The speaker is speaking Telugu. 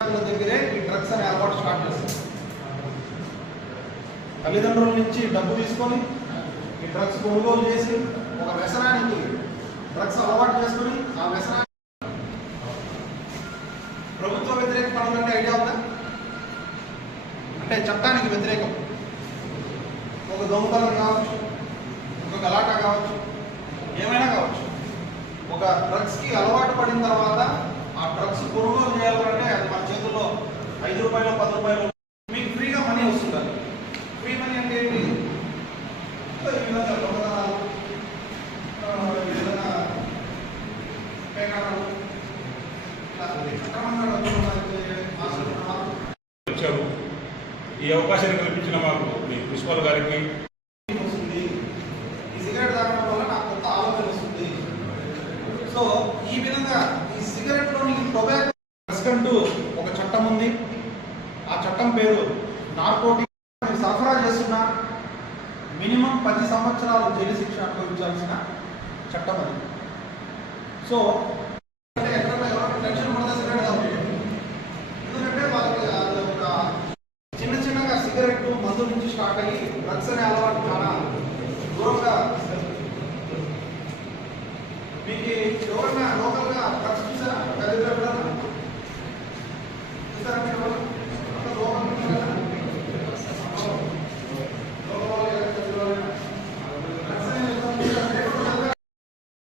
దగ్గరే ఈ డ్రగ్స్ అనే అలవాటు స్టార్ట్ చేస్తారు. తల్లిదండ్రుల నుంచి డబ్బు తీసుకొని ఈ డ్రగ్స్ కొనుగోలు చేసి ఒక వ్యసనానికి డ్రగ్స్ అలవాటు చేసుకుని ఆ వ్యసనాన్ని ప్రభుత్వ వ్యతిరేక పనులంటే ఐడియా ఉందా? అంటే చట్టానికి వ్యతిరేకం. ఒక దొంగతనం కావచ్చు, ఒక గలాటా కావచ్చు, ఏమైనా కావచ్చు. ఒక డ్రగ్స్కి అలవాటు పడిన తర్వాత ఆ డ్రగ్స్ కొనుగోలు చేయాలంటే అది మన చేతుల్లో 5 రూపాయలు 10 రూపాయలు మీకు ఫ్రీగా మనీ వస్తుంటుంది. ఫ్రీ మనీ అంటే ఏంటి? ఈ విధంగా దొంగతనాలు, ఈ విధంగా పేకాటాలు, వచ్చారు. ఈ అవకాశాన్ని కల్పించిన మాకు మీ ప్రిన్సిపల్ గారికి వస్తుంది. ఈ సిగరెట్ తాగడం వల్ల నాకు కొత్త ఆలోచన వస్తుంది. సో ఈ విధంగా ఈ సిగరెట్లోని టొబాకో అంటూ ఒక చట్టం ఉంది. ఆ చట్టం పేరు నార్కోటిక్. సరఫరా చేస్తున్న మినిమం 10 సంవత్సరాలు జైలు శిక్ష అనుభవించాల్సిన చట్టం అది. సో